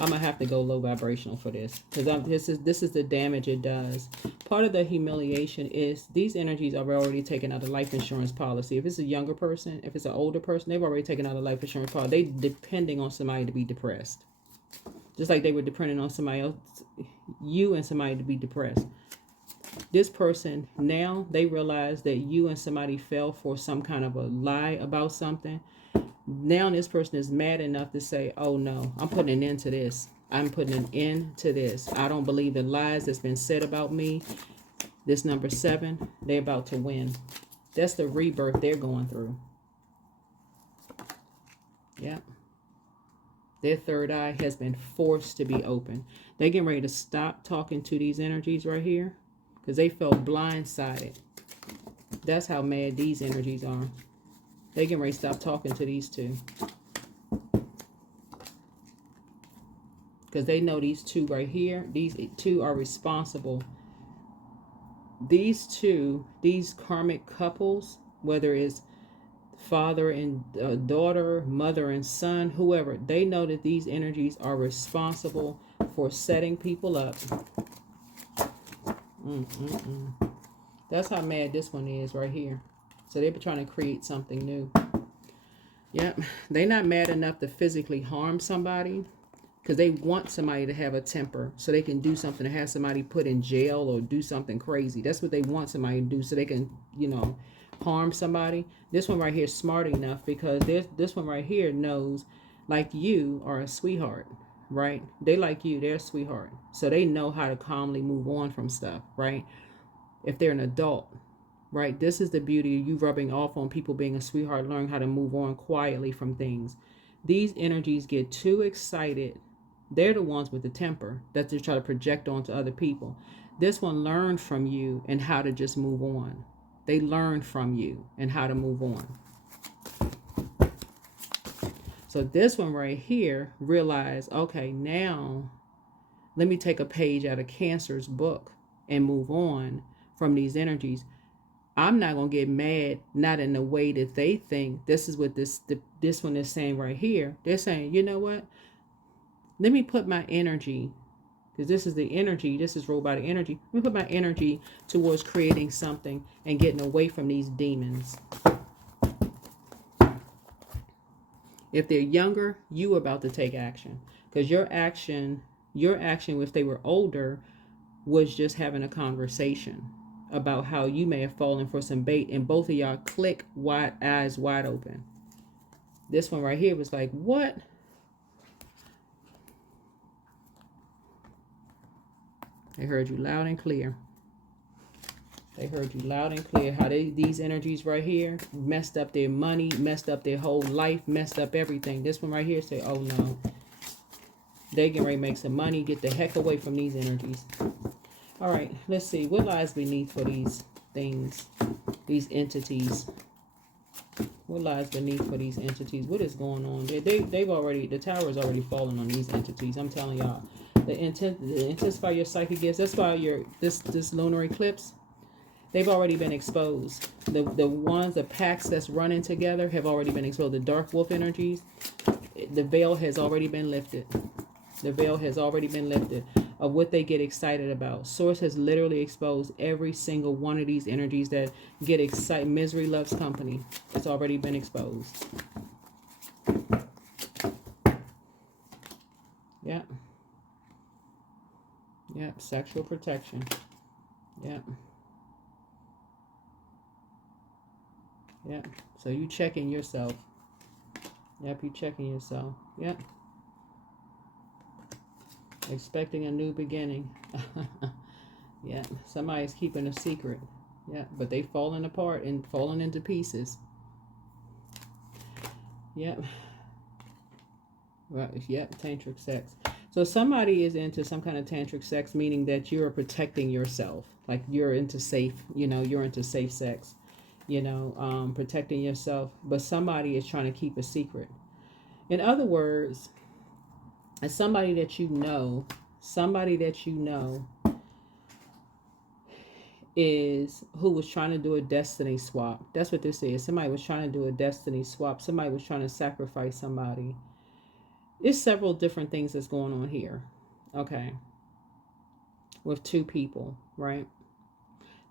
I'm gonna have to go low vibrational for this, because this is the damage it does. Part of the humiliation is these energies are already taken out of life insurance policy. If it's a younger person, if it's an older person, they've already taken out a life insurance policy. They depending on somebody to be depressed, just like they were depending on somebody else, you and somebody, to be depressed. This person, now they realize that you and somebody fell for some kind of a lie about something. Now this person is mad enough to say, oh no, I'm putting an end to this. I'm putting an end to this. I don't believe the lies that's been said about me. This number 7, they're about to win. That's the rebirth they're going through. Yeah. Their third eye has been forced to be open. They're getting ready to stop talking to these energies right here because they felt blindsided. That's how mad these energies are. They getting ready to stop talking to these two. Because they know these two right here, these two are responsible. These two, these karmic couples, whether it's father and daughter, mother and son, whoever, they know that these energies are responsible for setting people up. That's how mad this one is right here. So they've been trying to create something new. Yep. They're not mad enough to physically harm somebody because they want somebody to have a temper so they can do something to have somebody put in jail or do something crazy. That's what they want somebody to do so they can, harm somebody. This one right here is smart enough because this one right here knows, like, you are a sweetheart, right? They like you. They're a sweetheart. So they know how to calmly move on from stuff, right? If they're an adult. Right, this is the beauty of you rubbing off on people being a sweetheart, learning how to move on quietly from things. These energies get too excited. They're the ones with the temper that they try to project onto other people. This one learned from you and how to just move on. They learned from you and how to move on. So this one right here realized, okay, now let me take a page out of Cancer's book and move on from these energies. I'm not going to get mad, not in the way that they think. This is what this one is saying right here. They're saying, you know what? Let me put my energy, because this is the energy, this is robotic energy. Let me put my energy towards creating something and getting away from these demons. If they're younger, you are about to take action. Because your action, if they were older, was just having a conversation about how you may have fallen for some bait, and both of y'all click, eyes wide open. This one right here was like, what? They heard you loud and clear. They heard you loud and clear. How these energies right here messed up their money, messed up their whole life, messed up everything. This one right here say, oh no. They getting ready to make some money. Get the heck away from these energies. All right, let's see. What lies beneath for these things, these entities? What lies beneath for these entities? What is going on? They've already, the tower is already falling on these entities. I'm telling y'all, the intensify your psychic gifts. That's why this lunar eclipse, they've already been exposed. The packs that's running together have already been exposed. The dark wolf energies, the veil has already been lifted. The veil has already been lifted of what they get excited about. Source has literally exposed every single one of these energies that get excited. Misery loves company. It's already been exposed. Yep. Yep. Sexual protection. Yep. Yep. So you checking yourself. Yep, you checking yourself. Yep. Expecting a new beginning. Yeah, somebody's keeping a secret. Yeah, but they falling apart and falling into pieces. Yep. Right. Yep. Tantric sex. So somebody is into some kind of tantric sex, meaning that you're protecting yourself. Like you're into safe. You're into safe sex. Protecting yourself. But somebody is trying to keep a secret. In other words, as somebody that you know is who was trying to do a destiny swap. That's what this is. Somebody was trying to do a destiny swap. Somebody was trying to sacrifice somebody. There's several different things that's going on here. Okay. With two people, right?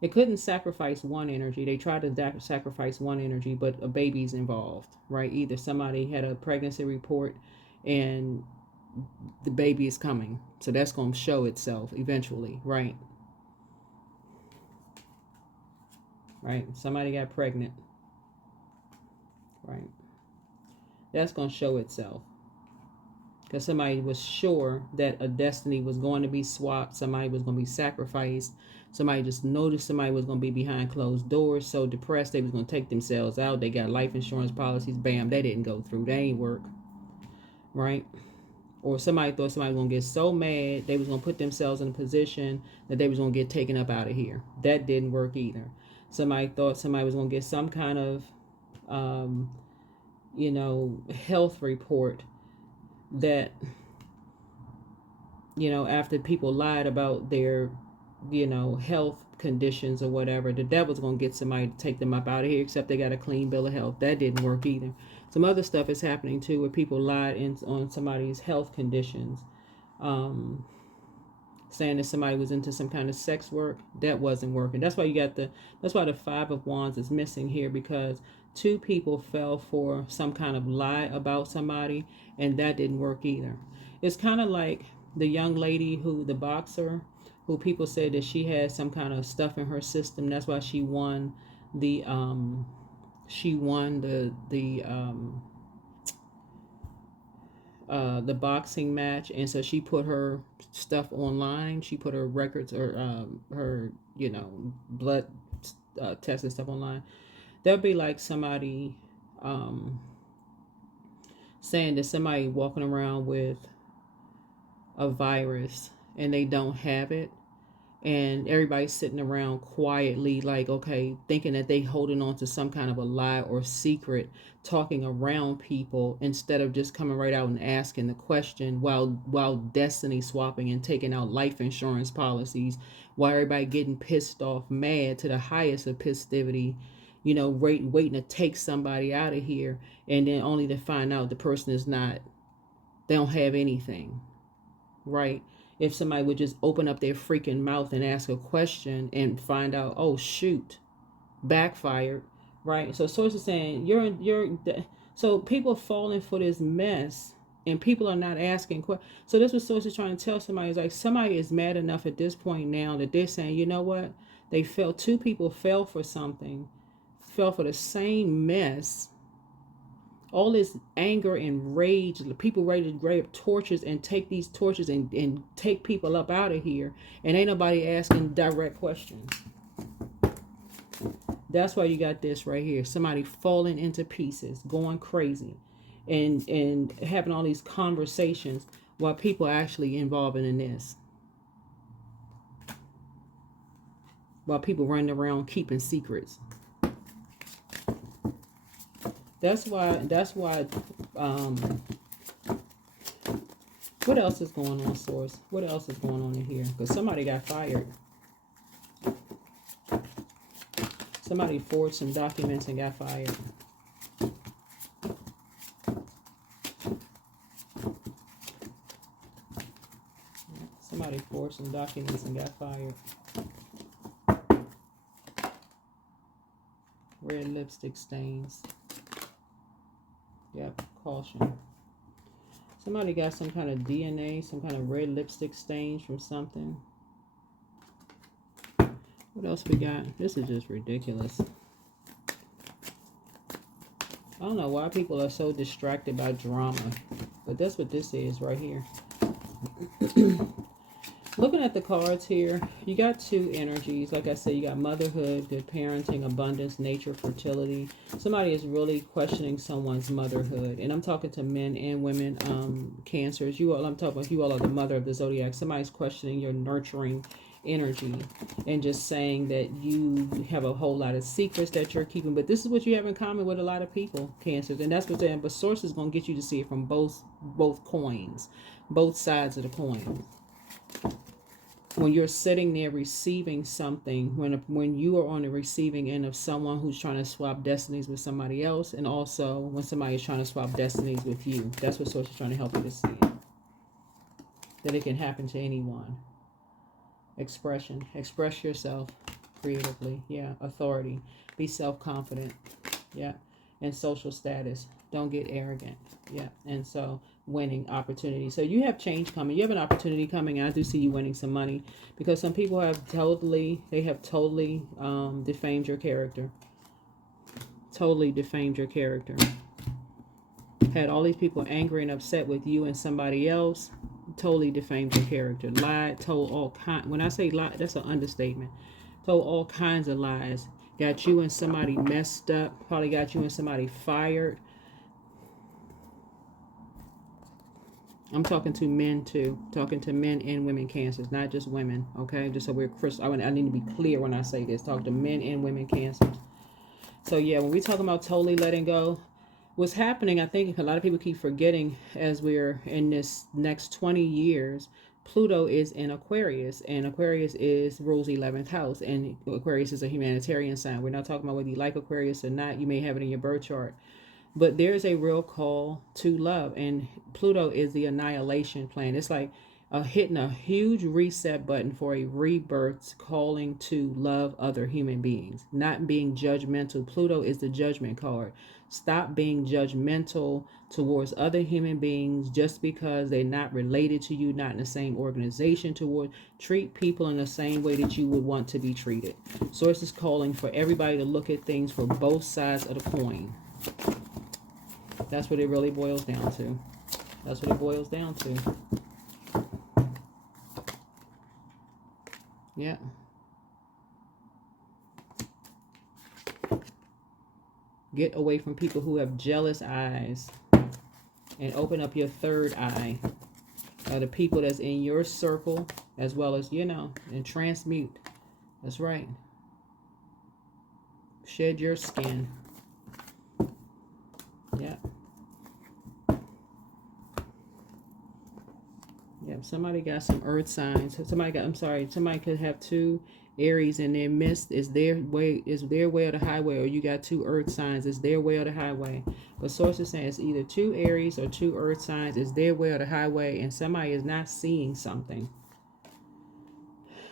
They couldn't sacrifice one energy. They tried to sacrifice one energy, but a baby's involved, right? Either somebody had a pregnancy report and the baby is coming. So that's going to show itself eventually, right? Right? Somebody got pregnant. Right? That's going to show itself. Because somebody was sure that a destiny was going to be swapped. Somebody was going to be sacrificed. Somebody just noticed somebody was going to be behind closed doors. So depressed, they was going to take themselves out. They got life insurance policies. Bam, they didn't go through. They ain't work. Right? Or somebody thought somebody was going to get so mad, they was going to put themselves in a position that they was going to get taken up out of here. That didn't work either. Somebody thought somebody was going to get some kind of, health report that, after people lied about their, health conditions or whatever, that was going to get somebody to take them up out of here, except they got a clean bill of health. That didn't work either. Some other stuff is happening too, where people lied on somebody's health conditions, saying that somebody was into some kind of sex work. That wasn't working. That's why that's why the Five of Wands is missing here, because two people fell for some kind of lie about somebody, and that didn't work either. It's kind of like the young lady the boxer, who people said that she had some kind of stuff in her system. That's why she won the boxing match. And so she put her stuff online. She put her records or her blood tests and stuff online. That'd be like somebody saying that somebody walking around with a virus and they don't have it, and everybody's sitting around quietly, like, okay, thinking that they holding on to some kind of a lie or secret, talking around people instead of just coming right out and asking the question, while destiny swapping and taking out life insurance policies, while everybody getting pissed off, mad to the highest of festivity, waiting to take somebody out of here, and then only to find out the person they don't have anything, right? If somebody would just open up their freaking mouth and ask a question and find out, oh shoot, backfired, right? So source is saying so people falling for this mess, and people are not asking questions. So this was source is trying to tell somebody, is like, somebody is mad enough at this point now that they're saying, you know what? Two people fell for something, fell for the same mess. All this anger and rage, people ready to grab torches and take these torches and take people up out of here, and ain't nobody asking direct questions. That's why you got this right here. Somebody falling into pieces, going crazy, and having all these conversations while people are actually involving in this. While people running around keeping secrets. That's why, what else is going on, Source? What else is going on in here? Because somebody got fired. Somebody forged some documents and got fired. Somebody forged some documents and got fired. Red lipstick stains. Yep, caution. Somebody got some kind of DNA, some kind of red lipstick stains from something. What else we got? This is just ridiculous. I don't know why people are so distracted by drama, but that's what this is right here. Looking at the cards here, you got two energies. Like I said, you got motherhood, good parenting, abundance, nature, fertility. Somebody is really questioning someone's motherhood. And I'm talking to men and women, Cancers. You all, I'm talking about you all are the mother of the zodiac. Somebody's questioning your nurturing energy and just saying that you have a whole lot of secrets that you're keeping. But this is what you have in common with a lot of people, Cancers. And that's what they're saying. But Source is going to get you to see it from both coins, both sides of the coin. When you're sitting there receiving something, when you are on the receiving end of someone who's trying to swap destinies with somebody else, and also when somebody is trying to swap destinies with you, that's what Source is trying to help you to see. That it can happen to anyone. Expression. Express yourself creatively. Yeah. Authority. Be self-confident. Yeah. And social status. Don't get arrogant. Yeah. And so winning opportunity. So you have change coming. You have an opportunity coming. And I do see you winning some money because some people have totally defamed your character. Totally defamed your character. Had all these people angry and upset with you and somebody else. Totally defamed your character. Lied, told all kinds. When I say lie, that's an understatement. Told all kinds of lies. Got you and somebody messed up. Probably got you and somebody fired. I'm talking to men too. Talking to men and women Cancers, not just women. Okay, just so we're crystal. I need to be clear when I say this. Talk to men and women Cancers. So yeah, when we talk about totally letting go, what's happening, I think a lot of people keep forgetting as we're in this next 20 years, Pluto is in Aquarius, and Aquarius rules 11th house, and Aquarius is a humanitarian sign. We're not talking about whether you like Aquarius or not. You may have it in your birth chart. But there's a real call to love, and Pluto is the annihilation plan. It's like hitting a huge reset button for a rebirth, calling to love other human beings, not being judgmental. Pluto is the judgment card. Stop being judgmental towards other human beings just because they're not related to you, not in the same organization. Treat people in the same way that you would want to be treated. Source is calling for everybody to look at things for both sides of the coin. That's what it really boils down to. That's what it boils down to. Yeah. Get away from people who have jealous eyes and open up your third eye. The people that's in your circle as well as, and transmute. That's right. Shed your skin. Yeah. Yeah, somebody got some earth signs. Somebody could have two Aries in their midst. Is their way or the highway, or you got two earth signs, is their way or the highway. But Source is saying it's either two Aries or two earth signs, is their way or the highway, and somebody is not seeing something.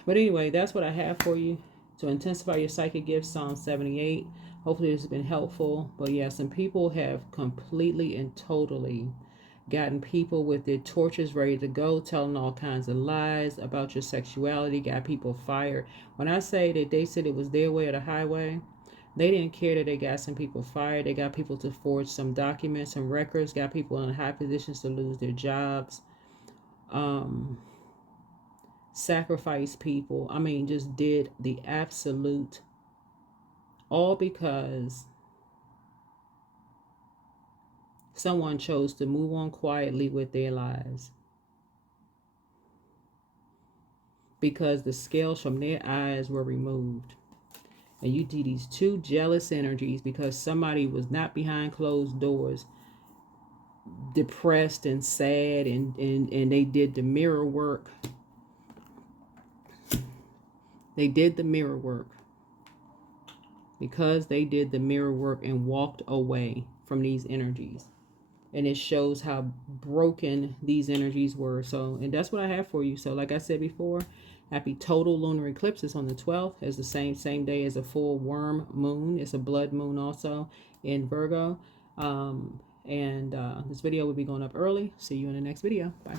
But anyway, that's what I have for you. To intensify your psychic gifts, Psalm 78. Hopefully this has been helpful. But yeah, some people have completely and totally gotten people with their torches ready to go, telling all kinds of lies about your sexuality, got people fired. When I say that they said it was their way or the highway, they didn't care that they got some people fired. They got people to forge some documents, some records, got people in high positions to lose their jobs, sacrifice people. I mean, just did the absolute, all because someone chose to move on quietly with their lives. Because the scales from their eyes were removed. And you see these two jealous energies because somebody was not behind closed doors, depressed and sad, and they did the mirror work. They did the mirror work. Because they did the mirror work and walked away from these energies. And it shows how broken these energies were. So, and that's what I have for you. So like I said before, happy total lunar eclipse is on the 12th. It's the same day as a full worm moon. It's a blood moon also in Virgo. This video will be going up early. See you in the next video. Bye.